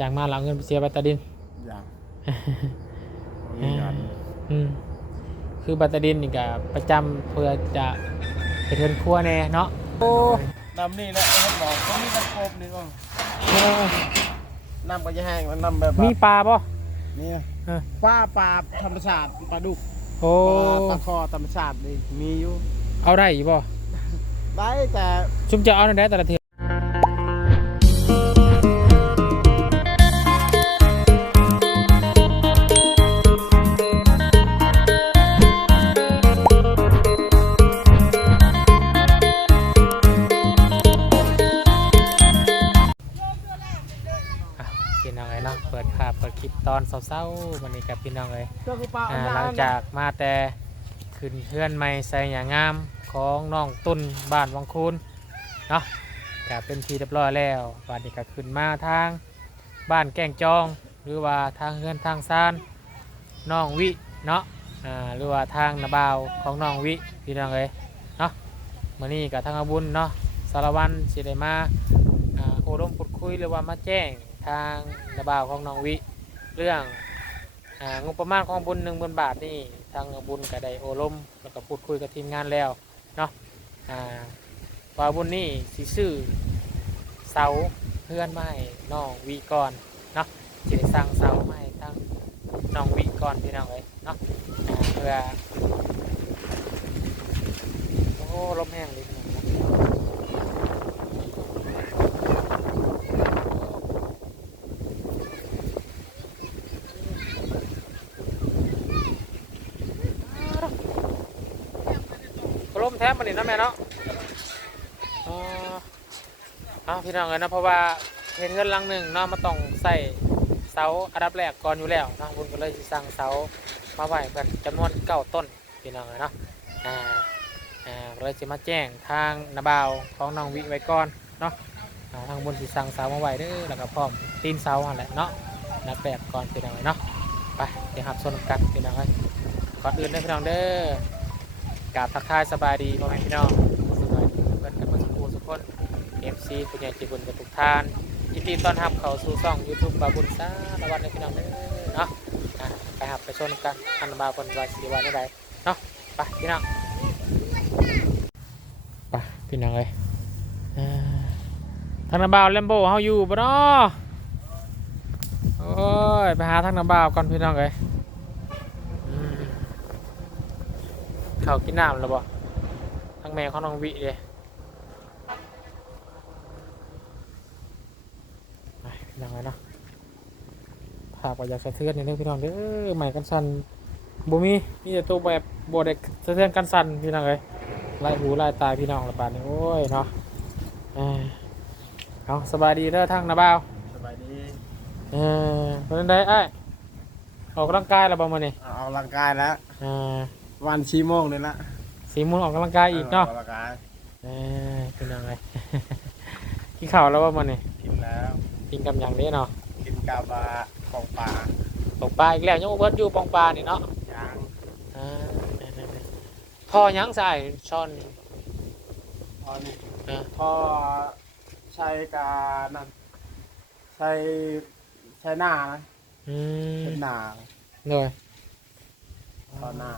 จากมาเราเอาเงินไปเสียบัตรดิน อย่างมีเงินอืมคือบัตรดินนี่ก็ประจำเพื่อจะไปเทินครัวแน่เนาะโอ้น้ำนี่แหละเห็นบอกเขามีตะโกบนี่ก็โอ้น้ำก็จะแห้งมันน้ำแบบมีปลาป่ะนี่เออปลาปลาธรรมชาติปลาดุกโอ้ปลาคอธรรมชาตินี่มีอยู่เอาได้อีกป่ะได้แต่ชุมจะเอาในได้แต่ละเทือ เศร้าๆวันนี้กับพี่น้องเอ้ยเจ้าคือปลาอ่าอันหลังนั้นจากมาแต่ขึ้นเพื่อนไม่ใส่หยางามของน้องตุ้นบ้านวังคูนเนาะก็เป็นทีเรียบร้อยแล้วบ้านนี้ก็ขึ้นมาทางบ้านแก้งจอง หรือว่าทางเฮือนทางซานน้องวิเนาะอ่าหรือว่าทางนาบาวของน้องวิพี่น้องเอ้ยเนาะมื่อนี้กับทางอาบุญเนาะสารวันสิได้มา อ่าโอรมพูดคุยหรือว่ามาแจ้งทางนาบาวของน้องวิ เรื่องงบประมาณของบุญหนึ่งหมื่นบาทนี่ทางบุญก็ได้โอลมแล้วก็พูดคุยกับทีมงานแล้วเนาะว่าบุญนี่สิซื้อเสาเพื่อนไม้น้องวีก่อนเนาะจะได้สร้างเสาไม้ทั้งน้องวีก่อนพี่น้องเลยเนาะเพื่อโอ้ลมแห้งเลยพี่น้องนะลม แท้มันนี่นะแม่เนาะอ๋อเอาพี่น้องเลยนะเพราะว่าเห็นเงินลังหนึ่งเนาะมาต้องใส่เสาอันดับแรกก่อนอยู่แล้วทางบุญก็เลยสิสั่งเสามาไหว้กันจำนวนเก้าต้นพี่น้องเลยเนาะอ่าอ่าเลยจะมาแจ้งทางนาบาวของน้องวิไว้ก่อนเนาะทางบุญสิสั่งเสามาไหว้เด้อแล้วก็พร้อมตีนเสาอะไรเนาะอันดับแรกก่อนพี่น้องเลยเนาะไปเดี๋ยวหับชนกันพี่น้องเลยก่อนอื่นเลยพี่น้องเด้อ กราบทักทายสบายดีพ่อแม่พี่น้องสบายดีเพื่อนกันมาสุขสุขคนเอฟซีผู้ใหญ่ใจบุญกับทุกท่านยินดีต้อนรับเข้าสู่ช่อง YouTube บาบุญซาละวันในพี่น้องเด้อเนาะอะไปหับไปชมกันอันบาบนวาสิวันได้เนาะไปพี่น้องไปพี่น้องเลยอ่าทางนาบาวแลมโบเฮาอยู่บ่เนาะโอ้ยไปหาทางนาบาวก่อนพี่น้องเลยอืมเขาวกินน้ำแล้วบ่ทางแม่ของน้องวิเลยไปพี่น้องเลยเนาะภาพก็อยากสะเทือนนี่เด้อพี่น้องเด้อใหม่กันสั่นบ่มีมีแต่ตัวแบบบ่ได้สะเทือนกันสั่นพี่น้องเลยไล่หูไล่ตายพี่น้องละบาดนี้โอ้ยเนาะเอ้ยเอาสบายดีเด้อทางนาบ่าวสบายดีเออเป็นไดไอ้ายออกกำลังกายแล้วบ่มื้อนี้เอาออกกำลังกายแล้วเอ่า วันชีโมงเลยละสีมูลออกกำลังกายอีกเนาะออกกำลังกายเออพี่น้องเลยกินข้าวแล้วบ่มื้อนี้กินแล้วกินกับหยังเด้เนาะกินกาบาปองปลาตกปลาอีกแล้วยังบ่เบิดอยู่ปองปลานี่เนาะยางอ่าพ่อยังใส่ช้อนพอนี่อ่าพอใช้กานั่นใช้ใช้หน้านะอืมเป็นหน้าโดยพอหน้า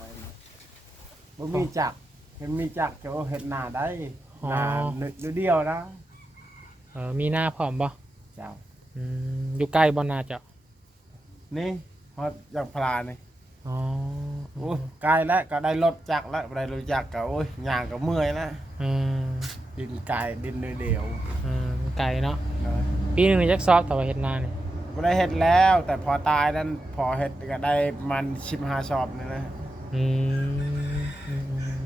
บ่มีจักรเห็นมีจักรจะว่าเห็นหน้าได้หน้าหนึ่งเดียวนะเออมีหน้าพร้อมบ่เจ้าอืมอยู่ใกล้บ่นาเจ้านี่พออย่างพลานี่อ๋อโอ้ยใกล้แล้วก็ได้รถจักรแล้วได้รถจักรก็โอ้ยย่างก็เมื่อยแล้วอืมดินไก่ดินเดียวอืมไกลเนาะๆเลยปีหนึงนี่จักซอบแต่ว่าเฮ็ดนานี่บ่ได้เฮ็ดแล้วแต่พอตายนั้นพอเฮ็ดก็ได้มันชิมหาชอบนี่นะอืมอืมอืม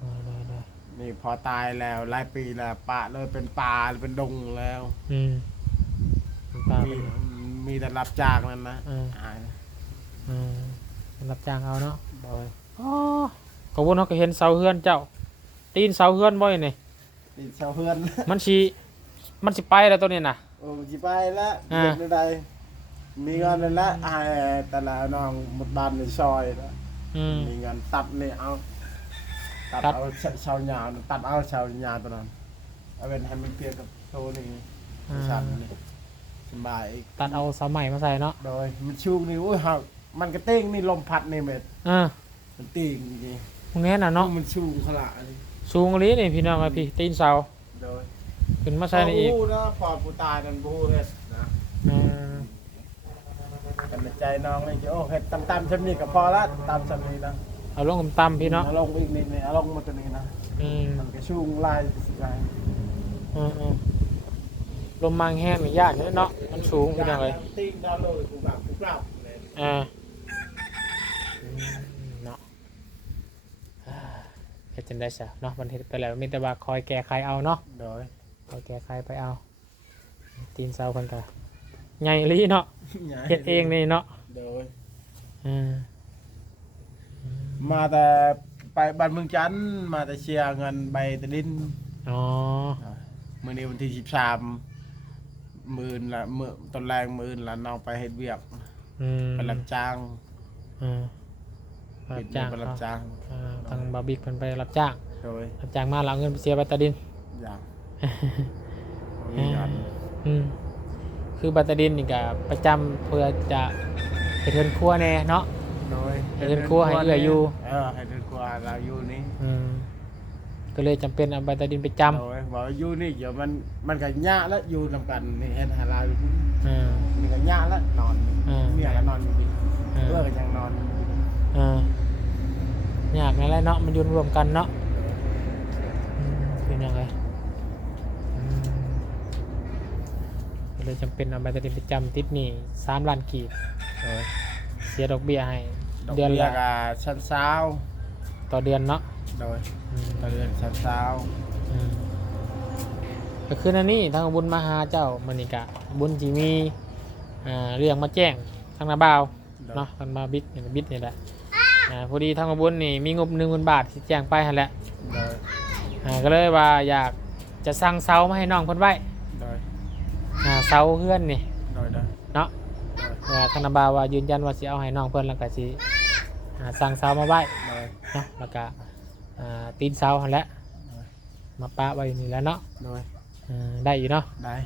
อืมได้ได้ นี่พอตายแล้วหลายปีแล้วปะเลยเป็นป่าเป็นดงแล้ว อืมปลามีเป็น มีแต่รับจ้างนั่นนะเอออายอืมรับจ้างเอาเนาะโดยอ๋อก็บ่เนาะก็เห็นเสาเฮือนเจ้า ตีนเสาเฮือนบ่นี่ติดชาวเพื่อน มันสิมันสิไปแล้วตัวนี้น่ะ โอ้จิไปแล้วอ่า เด็กใดมีเงินนั่นแหละให้แต่ละน้องหมดบ้านในซอยแล้วอืมมีเงินตัดนี่เอา ตัดตัดเอาชาวหยาตัดเอาชาวหยาตัวนั้นเอาเป็นให้มันเปรียบกับโตนี่อ่าชันนี่สบายอีกตัดเอาเสาใหม่มาใส่เนาะโดยมันชูนี่โอ้ยฮะมันกระเต้งนี่ลมพัดนี่เม็ดอ่ามันตีงจริงพวกนี้น่ะๆเนาะมันชูขลาดนี่สูงอีหลีนี่พี่น้องอะพี่ตีนเสาโดยขึ้นมาใส่ในอีกบูนะพอผู้ตายนั่นบูเฮ็ดนะอืมกันในใจน้องนี่จะโอ้เฮ็ดตำๆชั้นนี้ก็พอละตำชั้นนี้นะ เอาลงต่ำๆพี่เนาะเอาลงอีกนิดนี่เอาลงมาตัวนี้นะอืมมันก็ชูงลายสิลายอืมอืมลมมังแห้งนี่ยากเนาะมันสูงพี่น้องเลยตีงดาวเลยกูแบบกูเปล่าเลยอ่าอืมเนาะอ่าเฮ็ดจังได้ซะเนาะมันเฮ็ดไปแล้วมีแต่ว่าคอยแก้ไขเอาเนาะโดยคอยแก้ไขไปเอา ตีนเสาเพิ่นก็ใหญ่อีหลีเนาะเฮ็ดเองนี่เนาะโดยอืม มาแต่ไปบ้านเมืองจันทน์มาแต่เชียร์เงินใบตะลินอ๋อมื่อนี้วันที่สิบสามหมื่นละเมื่อตอนแรงหมื่นละน้องไปเฮ็ดเวียกอืมไปรับจ้างอืมรับจ้างไปรับเขาจ้างอ่าทางบาร์บิกเพิ่นไปรับจ้างโดยรับจ้างมาแล้วเอาเงินไปเสียบัตรดิน อย่างมีงานอืมคือบัตรดินนี่ก็ประจำเพื่อจะไปเทินครัวแน่เนาะ โดยให้เดินครัวให้เอื้ออยู่ เออให้เดินครัวเราอยู่นี่อืมก็เลยจำเป็นเอาบัตรดินไปจโดยบอกว่าอยู่นี่เดี๋ยวมันมันก็ยากแล้วอยู่นำกันนี่เห็นหาลายอยู่นี่ำอ่า นี่ก็ยากแล้วนอนอ่า เมียก็นอนอยู่นี่อ่าเพื่อก็ยังนอนอยู่นี่อ่าอยากนั่นแหละเนาะมันอยืนรวมกันเนาะอืมเป็นยังไงอืมก็เลยจำเป็นเอาบัตรดินไปจำติดหนี่สามล้านกีบ โดยเสียดอกเบี้ยให้ ดอกเดือนเบี้ยละก็ชั้นเช้าต่อเดือนเนาะโดยอืมต่อเดือนชั้นเช้าอืมก็คือนั่นนี่ทางบุญมาหาเจ้ามันนี่กะบุญจีมีอ่าเรื่องมาแจ้งทางนาบ่าวเนาะทางมาบิดเนี่ยบิดนี่แหละอ่าพอดีทางบุญนี่มีงบหนึ่งพันบาทที่แจ้งไปหันแหละโดยอ่าก็เลยว่าอยากจะสั่งเสามาให้น้องเพิ่นไว้โดยอ่าเสาเพื่อนนี่โดยโดยเนาะ อ่าทางนาบ่าวว่ายืนยันว่าสิเอาให้น้องเพิ่นแล้วก็สิอ่าสั่งเสามาไว้โดยเนาะแล้วก็อ่าตีนเสาหันแหละมาปะไว้อยู่นี่แหล้วเนาะโดยอ่าได้อยู่เนาะ ได้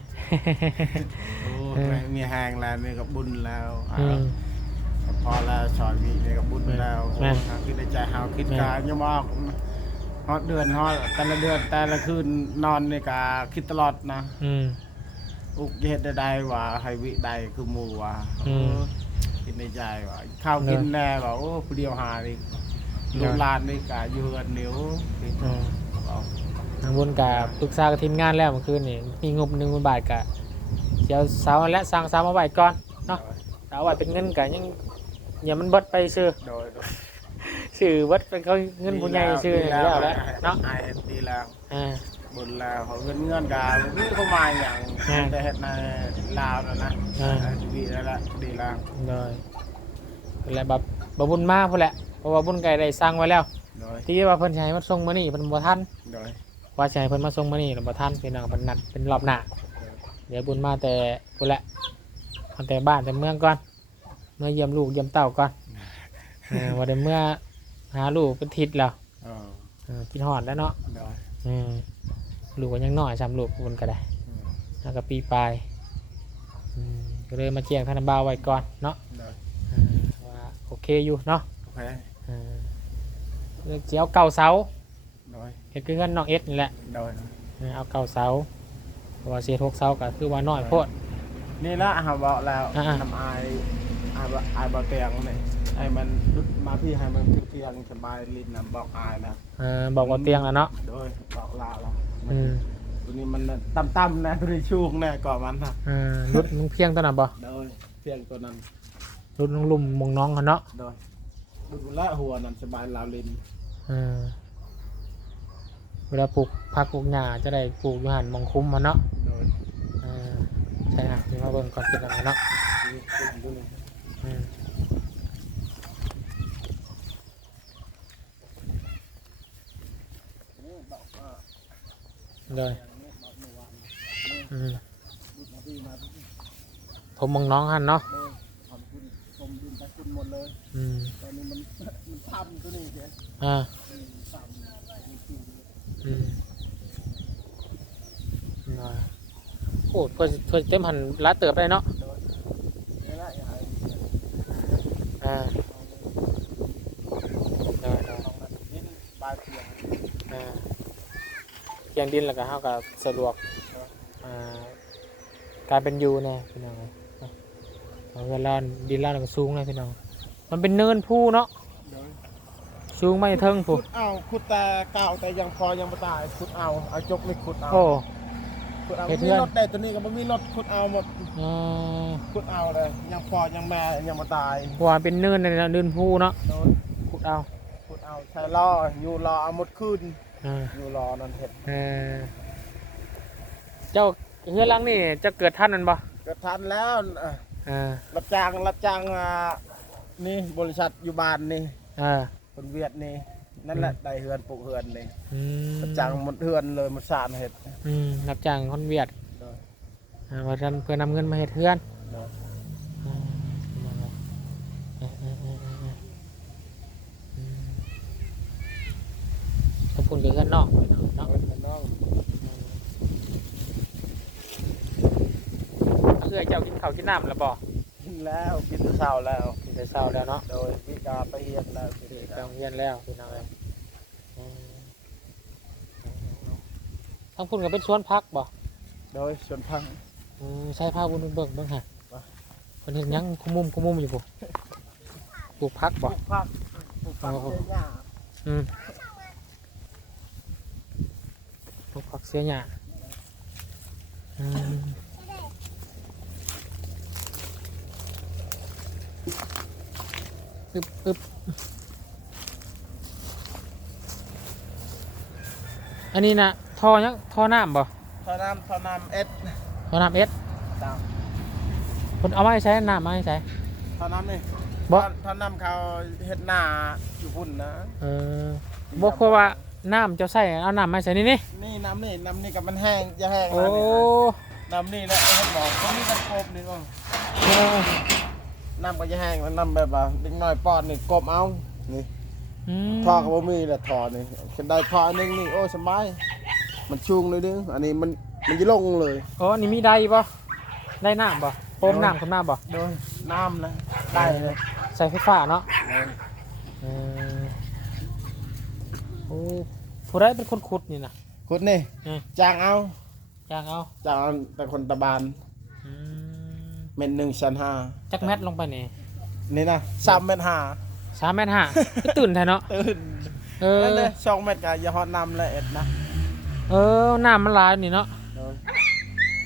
โอ้เออไม่มีแหงแล้วนี่ก็บุญแล้วอืม พอแล้วชอยมีนี่ก็บุญแล้วแม่น โอ้คิดในใจเฮาคิดแม่นกายังมออกฮอดเดือนฮอดแต่ละเดือนแต่ละคืนนอนนี่ก็คิดตลอดนะ อืม อุกเฮ็ดได้ได้ว่าให้วิได้คือหมู่ว่าอืมโอ้คิดในใจว่าข้าวกินแน่ว่าโอ้ผู้เดียวหานี่เนอะลูกหลานนี่ก็อยู่กันเหนียวนี่อืมเอาทางบนกับปรึกษากับทีมงานแล้วเมื่อคืนนี่มีงบหนึ่งพันบาทกะเดี๋ยวเสาและสั่งเสามาไว้ก่อนเนาะเสาไว้เป็นเงินกะยังอย่ามันเบิดไปซื้อโดยโดยซื้อเบิดเป็นเขาเงินผู้ใหญ่ซื้อดีแล้วแล้วเนาะไอ้ดีแล้วอ่า บุญแล้วเขาเงินเงินกาพี่เขามาอย่างอ่า แต่เฮ็ดในลาวนั่นนะอ่า ชีวิตแล้วละดีแล้วโดยก็แล้วแบบบบุญมากพุ่นแหละเพราะว่าบุญไก่ได้สั่งไว้แล้ว โดยที่ว่าเพิ่นสิให้มาส่งมื้อนี้เพิ่นบ่ทันโดยว่าสิให้เพิ่นมาส่งมื้อนี้แล้วบ่ทันพี่น้องเพิ่นนัดเป็นรอบหน้าเดี๋ยวบุญมาแต่พุ่นแหละมาแต่บ้านแต่เมืองก่อนเมื่อเยี่ยมลูกเยี่ยมเต้าก่อนเออว่าแต่เมื่อหาลูกเป็นทิศแล้วเออเออกินหอดแล้วเนาะโดย อืมลูกก็ยังน้อยซ้ำลูกบุญก็ได้อืมแล้วก็ปีปลายอืมก็เลยมาแจ้งธนบาวไว้ก่อนเนาะโดยเออว่าโอเคอยู่เนาะโอเคเออเลือกสิเอาเก่าเสาโดยเฮ็ดคือเงินน้องเอ็ดนี่แหละโดยเออเอาเก่าเสาเพราะว่าเสียทกเสาก็คือว่าน้อยโพด นี่ละหาบอกแล้วอ่าทำอายอายบ่อายบ่เตียงนี่ ให้มันลุดมาพี่ให้มันเตียงสบายลิ้นนะบอกอายนะเออบอกว่าเตียงแล้วเนาะโดยบอกลาแล้วอืมตัวนี้มันต่ำๆนะตัวนี้ชูงแน่ก่อนมันนะเออรุดมึงเพียงตัวนั้นบ่โดยเตียงตัวนั้นรุดน้องลุ่มมองน้องเขาเนาะโดยดูแลหัวนั่นสบายลาวลินเออเวลาปลูกผักปลูกหญ้าจะได้ปลูกอยู่หันมองคุ้มมันเนาะโดยเออใช่นะนี่มาเบิ่งก่อนเป็นอะไรเนาะนี่ขึ้นตัวนี้อืม เลยอืมผมมองน้องหันเนาะโดยทำขึ้นชมดินไปขึ้นหมดเลยอืมตอนนี้มันมันทำตัวนี้เสียอ่าอืมนชูงอืมน่ะโอ้เพื่อเพื่อเต็มหันลาเติบได้เนาะอ่าอ่าได้ได้องมันดินบา ยเพียงอ่าเพียงดินแล้วก็เฮาก็สะดวกอ่าการเป็นอยู่แน่พี่น้องเอ้ยเนาะเอาเวลาดินลาดก็สูงเลยพี่น้อง มันเป็นเนินผู้เนาะโดยสูงไม่เทิงผู้ขุดเอาขุดแต่เก่าแต่ยังพอยังไม่ตายขุดเอาเอาจกไม่ขุดเอาโอ้ขุดเอาเฮ็ดเทื่มีอนรถได้ตัวนี้ก็ไม่มีรถขุดเอาหมดอ่าขุดเอาเลยยังพอยังแม่ยังไม่ตายว่าเป็นเนินในเนินผู้เนาะโดนขุดเอาขุดเอาใช้ล่ออยู่รอเอาหมดขึ้น อ่าอยู่รอนั่นเห็ดเออเจ้าเฮือหลังนี่จะเกิดท่านนั่นบ่ก็ทันแล้วอะอ่ารับจ้างรับจ้างอ่านี่บริษัทอยู่บ้านนี่อ่า คนเวียดนี่นั่นแหละได้เฮือนปลูกเฮือนนี่อืมรับจ้างหมดเฮือนเลยหมดสารเห็ด อืมรับจ้างคนเวียดโดยอ่าว่าท่านเพื่อนำเงินมาเฮ็ดเฮือน โดย อ่าเออเออเออเออเอออืมข อบคุณกับเพื่อนนอกเนาะน้องน้องเพื่อเจ้ากินข้าวกินน้ำแล้วบ่กินแล้วกินแต่เช้าแล้วกินแต่เช้าแล้วเนาะโดยวิกาไปเฮียนแล้วกินไปแล้วโรงเรียนแล้วพี่น้องเอ้ยอืมทั้งพุ่นก็เป็นสวนพักบ่โดยส่วนพังอืมใช้ผ้าบุญเบิ่งเบิ่งฮะว่ะคนเห็นยังคุมมุมคุมมุมอยู่บ่ปลูกพักปบ่ลูกผักปลูกผักโอ้โหเยอะแยะอืม ปลูกผักเสียหญ้าอืมอึบอึบอันนี้นะท่อยังท่อน้ำบ่ทอน้ำทอน้ำเอ็ดท่อน้ำเอสตามคนเอามาให้ใช้น้ำมาให้ใช้ทอน้ำนี่บ่ทอทอน้ำเขาเฮ็ดหน้าอยู่พุ่นนะ เออบอกเพราะว่าน้ำเจะใส่เอาน้ำมาใส่นี่นี่ นี่น้ำนี่น้ำนี่กับมันแห้งจะแห้งโอ้แล้วนี่น้ำนี่แหละเฮ็ดบอกตรงนี้กันกบนี่บ้างโอ้น้ำก็จะแห้งแล้วน้ำแบบว่าเด็กน้อยป้อนนี่กบเอานี่อืมท่อก็บ่มีแหละท่อนี่ฉันได้ท่ออันนึงนี่โอ้สบายมันชุ่งเลยนึงอันนี้มันมันจะลงเลยโอ้นี่มีได้ปะได้น้ำปะโปมน้ำขึ้นมาปะโดยน้ำนะได้เลยใส่ไฟฟ้าเนาะเออโอ้ผู้ใดเป็นคนขุดนี่นะ ขุดนี่อืมจ้างเอาจ้างเอาจ้างเอาแต่คนตะบานอืมเม็ดหนึ่งชั้นห้าจักแมทลงไปนี่นี่นะสามเม็ดห้าสามแมทห้าคือตื่นแท้เนาะตื่นเออ นั่นเลยสองเม็ดกับยาฮอดน้ำละเอ็ดนะเออน้ำมันหลายนี่เนาะโดย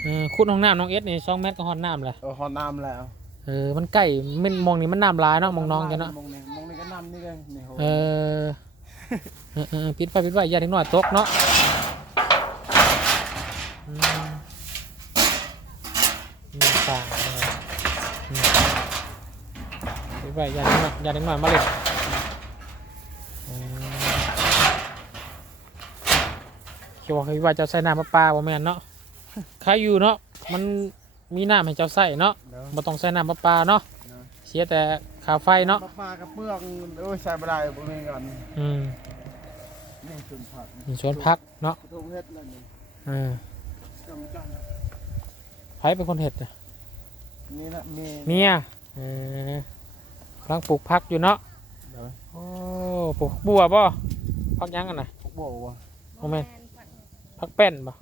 เออขุดห้องน้ำน้องเอสนี่สองเมตรก็ฮอดน้ำเลยเออฮอดน้ำแล้วเออมันใกล้มันมองนี่มันน้ำหลายเนาะมองน้องกันเนาะมองนี่มองนี่ก็น้ำนี่เลยนี่โหเออเออเออปิดไปปิดไว้อย่าถึงหน่อยตกเนาะอืมนี่ต่างเลยอืมปิด ไว้อย่าถึงหน่อยอย่าถึงหน่อยมาเลยอืมคิดว่าคิดว่าเจะใส่น้ำประปลาบ่แม่นเนาะใครอยู่เนาะมันมีน้ำให้เจ้าใส่เนาะเดี๋ยวบ่ต้องใส่น้ำประปลาเนาะเสียแต่ค่าไฟเนาะปลาปลากระเปลืองโอ้ยใส่ไม่ได้พวกนี้ก่อนอืมนี่สวนผักมีสวนพักเนาะทุ่งเฮ็ดแล้วนี่เออจำจังไผเป็นคนเห็ดน่ะนี่นะมีเมียเออ กำลังปลูกพักอยู่เนาะเดี๋ยวโอ้ปลูกบัวบ่พักหยังกันน่ะพวกโบวะโอ้แม่นพักแป้นบ่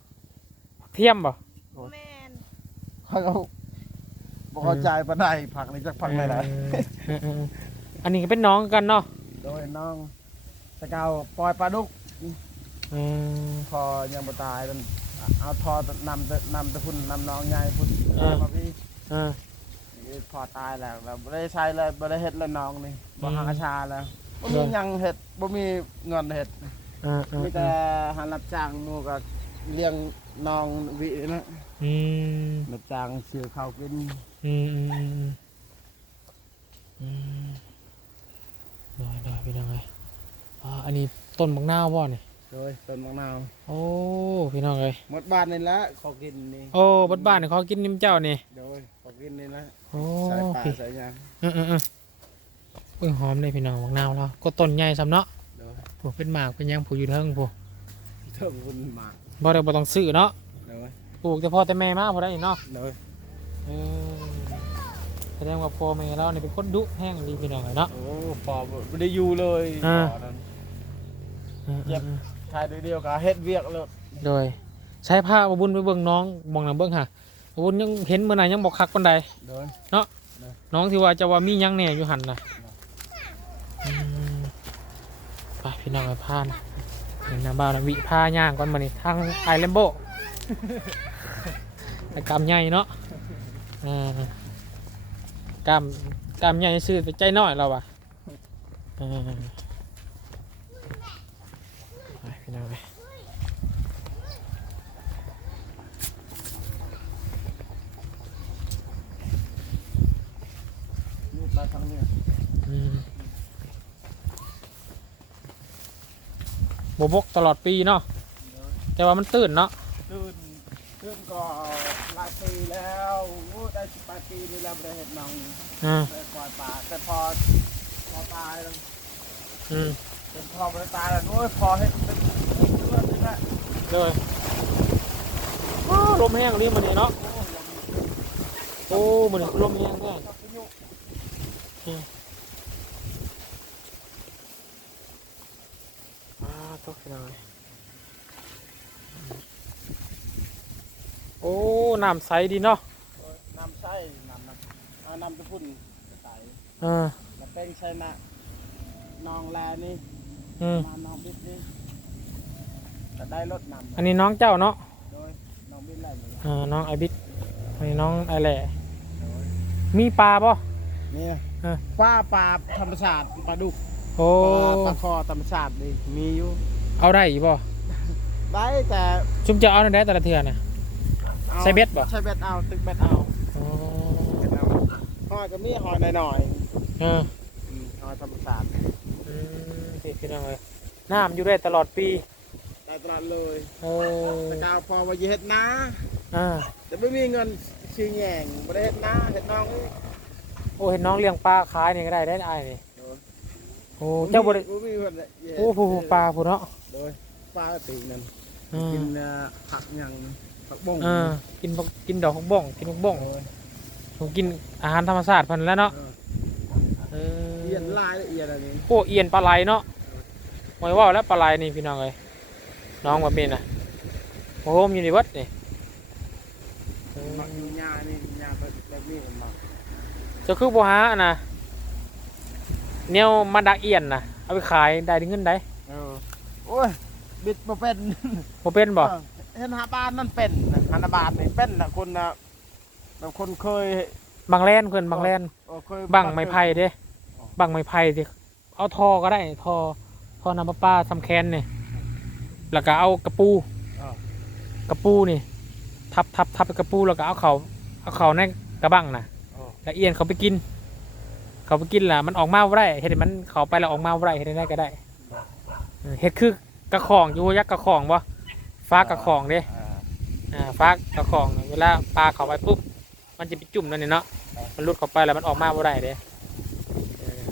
พักเทียมบ่ แมนเขาก็บอกเข้าใจปานใดผักนี่จักผักไหนไหนเออเออเอออันนี้ก็เป็นน้องกันเนาะโดยน้องตะเกาปล่อยปลาดุกเออ พอยังบ่ตายมันเอาทอนำแต่นำแตะพุ่นนำน้องใหญ่พุ่นมาพี่เออนี่ พอตายแล้วเราบ่ได้ใช้เลยบ่ได้เฮ็ดแล้วน้องนี่บ่อืมหาชาแล้วบ่เด้มีอหยังเฮ็ดบ่มีเงินเฮ็ดเออเออมีแต่หารับจ้างหมู่ก็เลี้ยงน้องวินะอืมรับจ้างซื้อข้าวกินอืมอืมอืมอืมได้ได้เป็นยังไงอ่าอันนี้ต้นบักนาวบ่เนี่ย โดยต้นมะนาวโอ้พี่น้องเอ้ยหมดบ้านนี่แหละขอกินนี่โอ้บ้านบ้านๆเขากินนิ่มเจ้านี่โดยขอกินนี่นะโอ้ใส่ปลาพี่ใส่หยังเออเออเออเพิ่งหอมเลยพี่น้องบักนาวแล้วก็ต้นใหญ่สำเนาะโดยผูเป็นหมากเป็นหยังผูอยู่เทิงผูเทิงคุณหมากบ่ได้บ่ต้องซื้อเนาะโดยปลูกแต่พ่อแต่แม่มาพอได้เนาะเลยเออแสดงว่าพ่อแม่เราเนี่ยเป็นคนดุแห้งดีพี่น้องเลยเนาะ โอ้ปอไม่ได้อยู่เลยอ่า ปอนั้นเออเจ็บ ชายเดียวๆกับเฮ็ดเวียกเลยโดย ใช้ผ้าบบุญไปเบิ่งน้องมองหนังเบิ่งค่ะบบุญยังเห็นเมื่อไหร่ยังบอกคักปานใดโดยน้องที่ว่าจะว่ามีหยังแหน่อยู่หันนะไปพี่น้องไปผ้านะเห็นนะบ่าวนะวิผ้าย่างก่อนมานี่ทางไอเลมโบกำใหญ่เนาะอ่ากำกำใหญ่ซื้อแต่ใจน้อยเราอะอ่าไปพี่น้องไป นี่ไปทางเนี้ย อืม บวบกตลอดปีเนาะโดยแต่ว่ามันตื่นเนาะตื่นตื่นก็หลายปีแล้วโอ้ได้สิบแปดปีนี่แล้วไม่ได้เห็นน้องอ่าไปปล่อยปลาแต่พอพอตายแล้วอืมเป็นพอไปตายแล้วโอ้ยพอให้เป็นเลือดนี่แหละเลยอ้าวลมแห้งรีบมันนี่เนาะโอ้ยโอ้มันนี่ลมแห้งแน่ กับพายุ อ่า ตกหน่อย โอ้น้ำใสดีเนาะน้ำใช่น้ำน้ำเอาน้ำจะพุ่นใส่อ่าแล้วเป็นใช่นะนองแลนี่อืมมาน้องบิดนี่จะได้รถน้ำอันนี้น้องเจ้าเนาะโดยน้องบิดอะไรนี่อ่าน้องไอบิดอันนี้น้องไอแหล่มีปลาปะนี่ปลาปลาธรรมชาติปลาดุกโอ้ปลาคอธรรมชาตินี่มีอยู่ เอาได้อีกป่ะได้แต่ชุมจะเอาในได้แต่ละเทือน่ะอาใช้เบ็ดบ่ใช้เบ็ดเอาตึกเบ็ดเอาอ๋อเบ็ดเอาหอยก็มีหอยหน่อยเออๆอืมหอยธรรมชาติอืมพี่พี่น้องเลยน้ำอยู่ได้ตลอดปีได้ตลอดเลยโอ้แต่กาวพอมาเฮ็ดนาอ่าแต่ไม่มีเงินซื้อแยงไม่ได้เฮ็ดนาเฮ็ดน้องนี่โอ้เห็นน้องเลี้ยงปลาขายนี่ก็ได้ได้ไอ้นี่โดยโอ้เจ้าบริบ่มีเงินเลยเฮ็ดโอ้ผู้ปลาผู้เนาะโดยปลาตีนั่นอืมกินเอ่อผักหยังผักบงอ่ากินบักกินดอกของบ้องกินดอกบ้องโอ้ยผมกินอาหารธรรมชาติพันแหล้วเนาะเออเออเอียนลายละเอียดอันนี้โอ้เอียนปลาไหลเนาะหมายว่าแล้วปลาไหลนี่พี่น้องเลยน้องมาเป็นน่ะโอ้โหมอยู่ในวัดนี่เออมักอยู่หญ้านี่หญ้าแบบแบบนี้มันมัก เจะคือบัวหาอะนะ แนวมาดักเอียนนะเอาไปขายได้เงินได้เออโอ้ยบิดมาเป็นบ่เป็นบ่เออเห็นหาบ้านนั่นเป็นนะหาบานนี่เป็นนะคนนะแบบคนเคยบางแลนเพื่อนบางแลนเออเคยบังไม้ไผ่เด้อ๋อบังไม้ไผ่สิเอาทอก็ได้ทอทอน้ำประปาสำแคนนี่แล้วก็เอากระปูเออกระปูนี่ ทับทับทับกระปูแล้วก็เอาเขาเอาเขาในกระบังน่ะเออแล้วเอียนเขาไปกิน เขาไปกินล่ะมันออกมาบ่ได้เห็ดให้มันเขาไปแล้วออกมาบ่ได้เห็ดได้ก็ได้เออเห็ดคือกระของอยู่ยักษ์กระของบ่ฟ้ากระของเด้อ่าอ่าฟ้ากระของน่ะเวลาปลาเข้าไปปุ๊บมันจะไปจุ่มนั่นนี่เนาะมันหลุดเข้าไปแล้วมันออกมาบ่ได้เด้เออ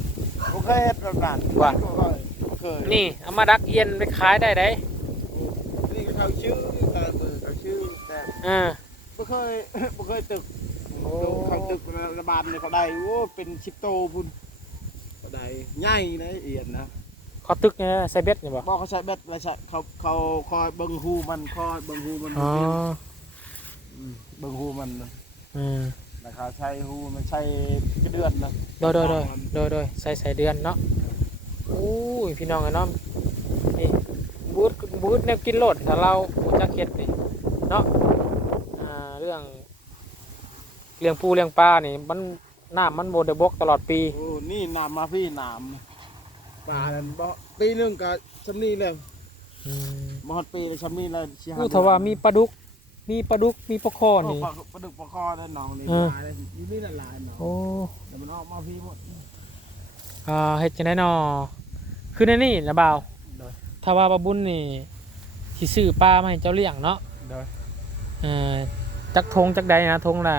บ่เคยเฮ็ดแบบนั้นว่าบ่เคยบ่เคยนี่เอามาดักเอียนไปขายได้ได้นี่ก็เขาชื่อแต่มือเขาชื่อแต่อ่าบ่เคยบ่เคยตึก โอ้ เขาตึกระบาดนี่เขาได้โอ้เป็นชิปโตพุ่นเขาได้ใหญ่นะเอียนนะเขาตึกเนี่ยใส่เบ็ดเนี่ยบ่บอกเขาใช้เบ็ดอะไรใช้เขาเขาคอยเบิ่งหูมันคอยเบิ่งหูมันอ๋อมเบิ่งหูมันนะอืมแล้วเขาใช้หูมันใช้กระเดือนนะโดยโดยโดยโดยโดยใส่ใส่เดือนเนาะโอ้ยพี่น้องไอ้น้องนี่บูดบูดเนี่ยกินโลดถ้าเราบูจักเก็ดนี่เนาะอ่าเรื่อง เลี้ยงปูเลี้ยงปลานี่มันน้ำมันโบเดบกตลอดปี โอ้นี่น้ำมาพี่น้ำปลานั่นบ่ปีหนึงก็ชำนี้เลยอืมบ่ฮอดปีเลยชำนี้เลยสิหอู้ถ้าว่ามีปลาดุก มีปลาดุกมีปลาคอโอ้นี่ ปลาปลาดึกปลาคอได้น้องนี่เออหลายเลยอยู่นี่น่ะหลายน้องโอ้แต่มันออกมาพี่หมด อ่าเฮ็ดจังได๋นอคือในนี่นะบ่าวโดย ถ้าว่าปลาบุญนี่สิซื้อปลามาให้เจ้าเลี้ยงเนาะโดยเอ่อจักทงจักใดนะทงละ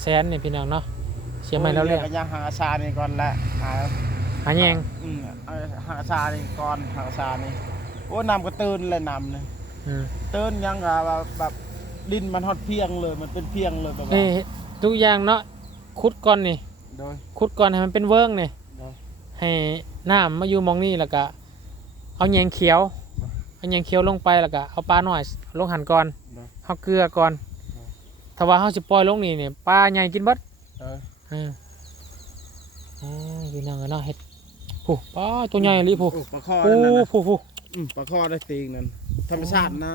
แสนนี่พี่น้องเนาะเสียไหมแล้วเลยก็ยังหาชานี่ก่อนแหละหาหาแยงอืมเอาหาชานี่ก่อนหาชานี่โอ้น้ำก็ตื่นเลยน้ำเลยอืมตื่นยังก็แบบแบบดินมันฮอดเพียงเลยมันเป็นเพียงเลยแบบว่าเอ้ยทุกอย่างเนาะขุดก่อนนี่โดย ขุดก่อนให้มันเป็นเวิ้งนี่โดยให้น้ำมาอยู่หมองนี่แล้วก็เอาแยงเขียวเอาแยงเขียวลงไปแล้วก็เอาปลาหน่อยลงหันก่อนโดยเอาเกลือก่อนอืม ถ้าว่าเขาจะปล่อยลงนี่เนี่ยปลาใหญ่กินเบัดโดยอืมอ่าอยู่นั่งกันเนาะเฮ็ดผู้ปลาตัวใหญ่เลยผู้โอ้ปลาคอโอ้นั่นน่ะผู้ผู้อืมปลาคอได้ตีงนั่นธรรมชาตินะ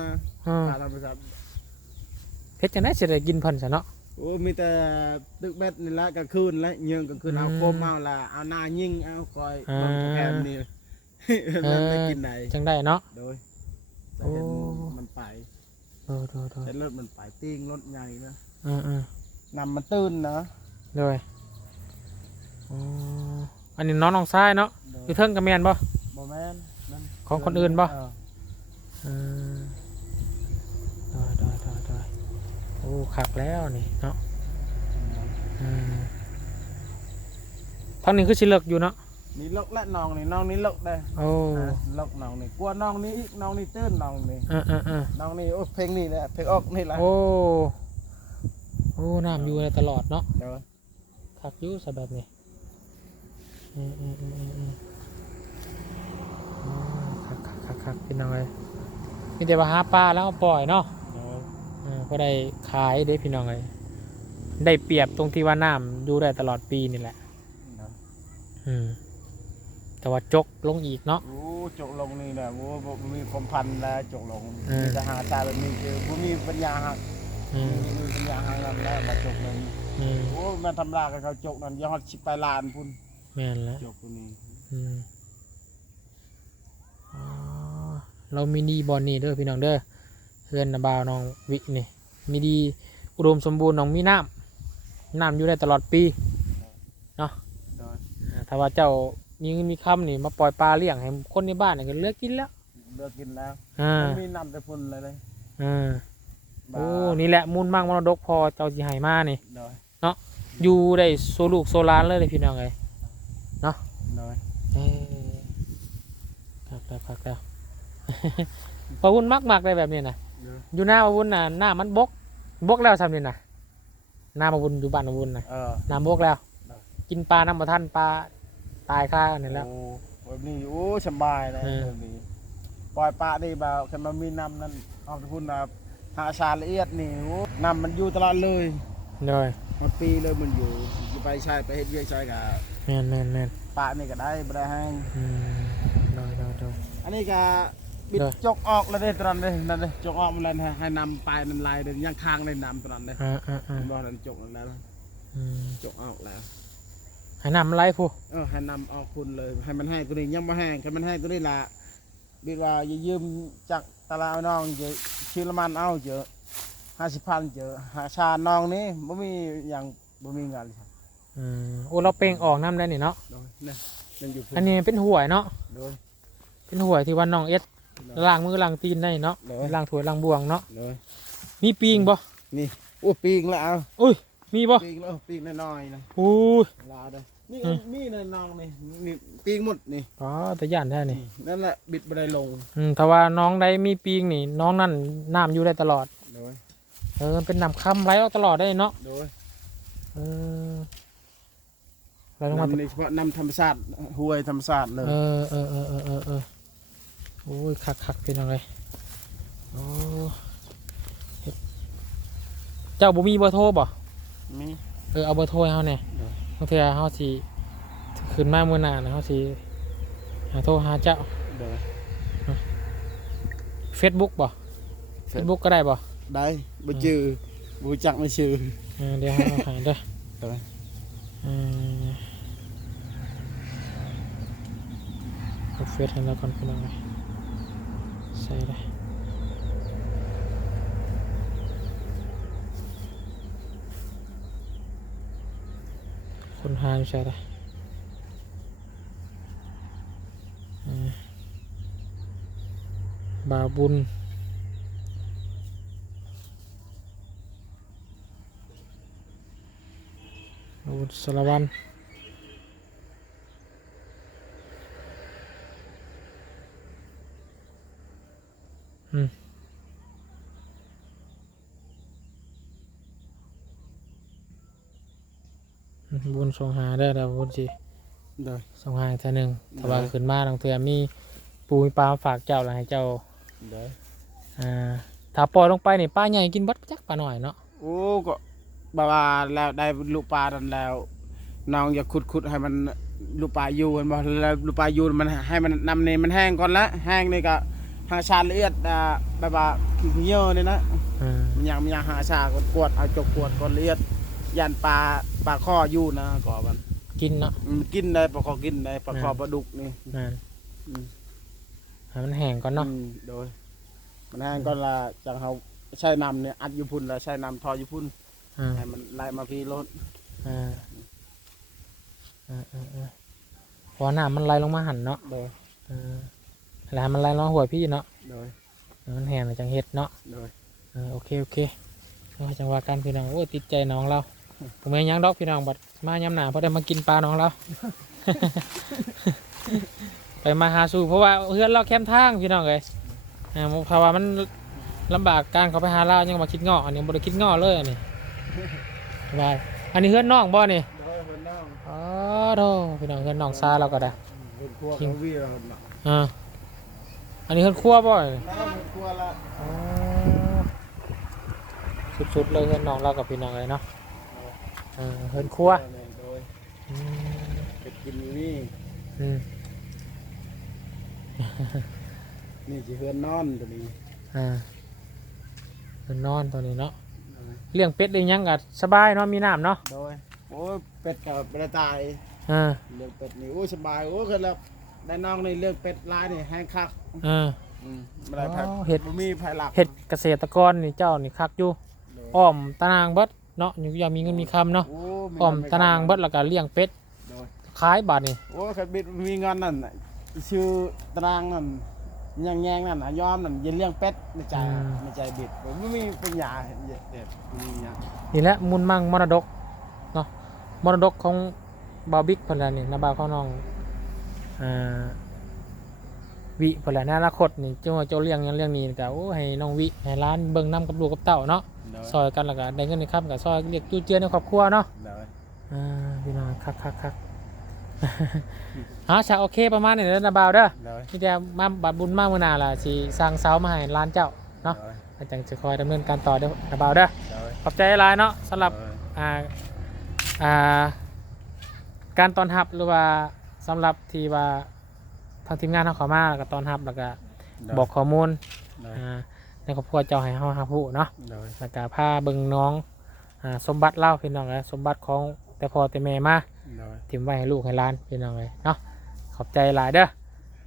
อ่าปลาธรรมชาติเฮ็ดจังได๋สิได้กินเพิ่นซะเนาะ โอ้มีแต่ตึกเบ็ดนี่ละกลางคืนละยิงกลางคืนเอาอืมโคมเอาละเอาหน้ายิงเอาคอยอ่าลงแคมนี่มันได้กินไหนจังได้เนาะ โดยแต่เห็นโอ้มันไปโดยโดยโดยเห็นรถมันไปติ้งรถใหญ่นะอ่าอ่านำมันตื้นนะโดยอ๋ออันนี้น้องน้องชายเนาะโดอยยู่เทิงกับแม่นบ่บ่แม่นนั่นของคนอื่นบ่ เอืมได้ได้ได้ได้โอ้ขักแล้วนี่เนาะอืมทางนี้คือสิเลิกอยู่เนาะ นี่ลกและน้องนี่น้องนี่ลกได้โอ้อะลกน้องนี่กลัวน้องนี่อีกน้องนี่ตื้นน้องนี่อ่าอ่าอ่าน้องนี่โอ้เพลงนี่แหละเพลงออกนี่แหละโอ้ โอ้ น้ำอยู่อะไรตลอดเนาะเดี๋ยวขักอยู่สแบบนี้อืมอืมอืมอืมอืมอ๋อขักขักขักขักพี่น้องเลยมีแต่ว่าหาปลาแล้วเอาปล่อยเนาะ เดี๋ยวอ่าก็ได้ขายได้พี่น้องเลยได้เปรียบตรงที่ว่าน้ำอยู่ได้ตลอดปีนี่แหละ เดี๋ยวอืม แต่ว่าจกลงอีกเนาะ โอ้จกลงนี่แหละโอ้บ่มีความพันแล้วจกลงอืมมีแต่หาตายแบบนี้คือบ่มีปัญญาหักอืมมีปัญญาหักนั่นแล้วมาจกนั่นอืมโอ้มันทำลายกับเขาจกนั่นยอดชิบไปลานพุ่นแม่นแล้วจกตัวนี้อืมอ๋อเรามีดีบอลนี่เด้อพี่น้องเด้อเพื่อนนาบาวน้องวินี่ มีดีอุดมสมบูรณ์น้องมีน้ำน้ำอยู่ได้ตลอดปีโดยอ่าถ้าว่าเจ้า มีเงินมีคำนี่มาปล่อยปลาเลี้ยงให้คนในบ้านนี่ก็เลือกกินแล้วเลิกกินแล้วอ่าไม่มีน้ำแต่พุ่นเลยเลยอ่าบาโอ้นี่แหละมูลมั่งมรดกพอเจ้าสิให้มานี่ โดยอยู่ได้โซลูกโซลานเลยเลยพี่น้องเลยโดยเอ้ยพักแล้วพักแล้ว ปะวุ้นมักมักได้แบบนี้นะโดยอยู่หน้าปะวุ้นน่ะหน้ามันบก บกแล้วทำนี่นะหน้าปะวุ้นอยู่บ้านปะวุ้นนะเออ น้ำบกแล้วได้กินปลาน้ำมาท่านปลา ตายค่านี่แล้ว โอ้แบบนี้โอ้สบายเลยเออ แบบนี้ปล่อยปลาได้บ่าวแค่มันมีน้ำนั่นเอาทุกคนนะหาชาละเอียดนี่โอ้น้ำมันอยู่ตลอดเลยเลยหมดปีเลยมันอยู่จะไปใช้ไปเฮ็ดเวียกใช้กับแม่นแม่นแม่นปลานี่ก็ได้บ่ได้ให้อืมเลยเลยเลยอันนี้ก็บิดได้ จกออกแล้วเด้ตอนนี้นั่นเด้จกออกมาแล้วนะให้นำปลายนันลายเดินย่างทางได้นำตอนนี้อ่าอ่าอ่าบ่นั้นจกแล้วอืมจกออกแล้ว ให้น้ำอะไรผู้เออให้นำออกคุณเลย ให้มันแห้งตัวนี้ยังไม่แห้งให้มันแห้งตัวนี้ละบิดว่าอย่ายืมจากตลาดน้องเจอชื่อละมันเอาเจอห้าสิบพันเจอหาชาน้องนี่บ่มีอย่างบ่มีเงินครับอืมโอ้เราเปล่งออกน้ำได้นี่เนาะโดยนี่ยังอยู่พุ่อันนี้เป็นหวยเนาะโดยเป็นหวยที่ว่าน้องเอสล้างมือล้างตีนได้เนาะโดยล้างถ้วยล้างบวงเนาะโดยมีปีงบ่ นี่โอ้ปีงแล้วเอาอุ้ย มีบ่ปีงแล้วเออปีงน้อยๆนะอุ้ยลาได้นี่อืมมีในน้องนี่นี่ปีงหมดนี่อ๋อแต่ย่านแท้นี่นั่นแหละบิดบันไดลงอืมถ้าว่าน้องใดมีปีงนี่ น้องนั่นน้ำอยู่ได้ตลอดโดยเออเป็นน้ำค้ำไหลออกตลอดได้เนาะโดยเออเราต้องมานำในเฉพาะนำธรรมชาติห้วยธรรมชาติเลย เออเออเออเออเออเออโอ้ยคักคักเป็นอะไรโอ้เฮ็ดเจ้าบ่มีเบอร์โทรบ่ มีเออเอาเบอร์โทรให้เฮาแหน่เดี๋ยวบางทีเฮาสิขึ้นมามื้อหน้านะเฮาสิหาโทรหาเจ้าโดย Facebook บ่ Facebook ก็ได้บ่ได้บ่จือบ่จักไม่ชื่อเออเดี๋ยวให้เอาหาเด้อเดี๋ยวเออเอาเฟซให้เราก่อนพี่น้องเลยใส่ได้ คนหาอยู่ใส่ได้เออบาวบุญ อาวุธสารวัตรอืม บุญส่งหาเด้อเดี๋ยวบุญสิโดยส่งหาอีกเทื่อหนึงถ้าว่าได้ ขึ้นมาทางเทื่อมีปูมีปลามาฝากเจ้าแล้วให้เจ้าโดยอ่าถ้าปล่อยลงไปนี่ปลาใหญ่กินเบัดจักปลาหน่อยเนาะโอ้ก็บาว่าแล้วได้ลูกปลาดันแล้วน้องอย่าขุดขุดให้มันลูกปลาอยู่มันบ่แล้วลูกปลาอยู่มันให้มันนำนี่มันแห้งก่อนละแห้งนี่ก็หาชาละเอียดอ่าแบบว่าขี้เหี่ยวนี่นะอืมมันยังมันยังหาชาก่อนกวดเอาจกกวดก่อนละเอียด ยันปลาปลาข้ออยู่นะก่อมันกินเนาะมันกินได้ปลาข้อกินได้ปลาข้อปลาดุกนี่ นั่นอืม ให้มันแห้งก่อนเนาะ อืมโดย มันแห้งก่อนละจังเฮาใช้น้ำเนี่ยอัดอยู่พุ่นแล้วใช้น้ำทออยู่พุ่นอ่า ให้มันไล่มาพี่รถอ่า อ่าอ่าอ่าเพราะว่าน้ำมันไหลลงมาหันเนาะโดยอ่าแล้วให้มันไหลลงมาหัวพี่เนาะโดยให้มันแห้งแล้วจังเฮ็ดเนาะ โดย เออโอเค โอเคเอาจังหวะการพี่น้องโอ้ติดใจน้องเรา ผมไม่นหยังดอกพี่น้องบัดมายำหนาเพราะได้มากินปลาน้องเรา ไปมาหาสู่เพราะว่าเพื่อนเราแคมทางพี่น้องเลยอ่าเพราะว่ามันลำบากการเขาไปหาเรายังมาคิดงออันนี้บริคิดงอเลยอันนี้สบายอันนี้เพื่อนน้องบ่นี่โดยเพิ่นน้องอ๋อโธ่พี่น้องเพื่อนน้องซาเราก็ได้เพิ่นครัวเขาวิ่งเพิ่นน่ะอ่าอันนี้เพื่อนครัวบ่นี่น้องเพิ่นครัวละอ๋อสุดๆเลยเพื่อนน้องเรากับพี่น้องเลยเนาะ เออเพื่อนครัวโดยอืมไปกินอยู่นี่อืมนี่สิเฮือนนอนตัวนี้อ่าเพื่อนนอนตัวนี้เนาะเลี้ยงเป็ดเลี้ยงหยังก็สบายเนาะมีน้ำเนาะโดยโอ้ยเป็ดกับบ่ได้ตายอ่าเรื่องเป็ดนี่โอ้ยสบายโอ้ยคือแล้วได้น้องนี่เรื่องเป็ดลายนี่แห้งคักอ่า อืมบ่ได้ไผอ๋อเฮ็ด บ่มีไผหลักเห็ดเกษตรกรนี่เจ้านี่คักอยู่โดยอ้อมตารางเบิด เนาะอยู่อยางมีเงินมีคำเนาะโอ้อ้อมตารางเบิดแล้วก็เลี้ยงเป็ดโดยขายบาทนี่โอ้ยคันบิดมีเงินนั่นน่ะชื่อตารางนั่นยังแยงนั่นน่ะยอมนั่นอยินเลี้ยงเป็ดในใจในใจบิดผมไม่มีปัญญาเห็นเด็ดมีหยังนี่แหละมุนมั่งมรดกเนาะมรดกของบาวบิ๊กเพิ่นแหละนี่นะบ่าวของน้องอ่าวิเพิ่นแหละในอนาคตนี่เจ้าว่าเจ้าเลี้ยงหยังเลี้ยงนี่ก็โอ้ให้น้องวิให้ร้านเบิ่งนํกับลูกกับเต้าเนาะ โดยซอยกันแล้วก็ได้เงินในครับก็ซอยเรียกจูเจือในครอบครัวเนาะโดยอ่าพี่น้องคักคักคักฮะชาโอเคประมาณนี้เด้อนะบ่าวเด้อโดยนี่จะมาบัดบุญมากเมื่อหนาล่ะสิสร้างเสามาให้ร้านเจ้าเนาะโดยอาจารย์จะคอยดำเนินการต่อเด้อนะบ่าวเด้อโดยขอบใจหลายเนาะสำหรับ โดย อ่าอ่าการต้อนรับหรือว่าสำหรับที่ว่าทางทีมงานเขาเข้ามาแล้วก็ต้อนรับแล้วก็บอกข้อมูลโดย อ่า ในครอบครัวเจ้าให้เฮาหาผู้เนาะโดยแล้วก็พาเบิ่งน้องอ่าสมบัติเล่าพี่น้องเลยสมบัติของแต่พ่อแต่แม่มาโดยทิมไว้ให้ลูกให้หล้านพี่น้องเลยเนาะขอบใจหลายเด้อ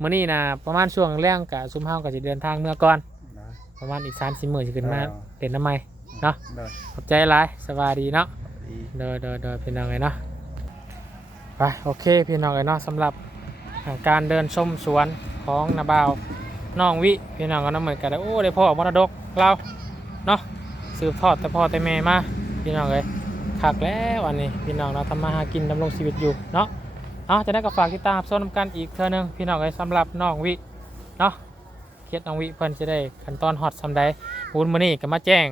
มื้อนี้นะประมาณช่วงแรงกะซุมเฮาก็สิเดินทางเมื่อก่อน โดย ประมาณอีก3 4มื้อสิขึ้นมาอ๋อ เล่นน้ำใหม่ เนาะ โดยขอบใจหลายสวัสดีเนาะ ดีเด้อเด้อเด้อพี่น้องเลยเนาะไปโอเคพี่น้องเลยเนาะสำหรับการเดินชมสวนของนาบาว น้องวิพี่น้องก็น้ำเหมือนกันโอ้ได้พ่อมรดกเราเนาะสืบทอดแต่พ่อแต่แม่มาพี่น้องเลยคักแล้วอันนี้พี่น้องเนาทำมาหากินดำรงชีวิตอยู่เนาะเอาจะได้ก็ฝากติดตามรับชมกันอีกเท่านึงพี่น้องเลยสำหรับน้องวิเนาะเคล็ดน้องวิเพิ่นจะได้ขั้นตอนฮอตสำใดวุ้นมื้อนี้ก็มาแจ้ง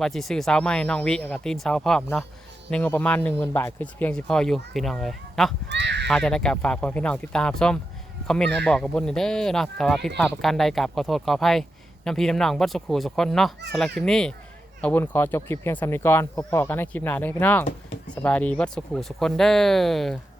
ว่าสิซื้อเสาไม้น้องวิแล้วก็ตีนเสาพร้อมเนาะในงบประมาณ1 0,000บาทคือเพียงสิพออยู่พี่น้องเลยเนาะอาจะได้กับฝากพ่อพี่น้องติดตามชม คอมเมนต์มาบอกกับบุญนี่เด้อเนาะแต่ว่าผิดพลาดประการใดกับขอโทษขออภัยน้ำพีน้ำหนองบัดสุขูสุขคนเนาะสำหรับคลิปนี้เอาบุญขอจบคลิปเพียงสำนีกรพบพอกันในคลิปหน้าเด้อพี่น้อง สบายดีบัดสุขูสุขคนเด้อ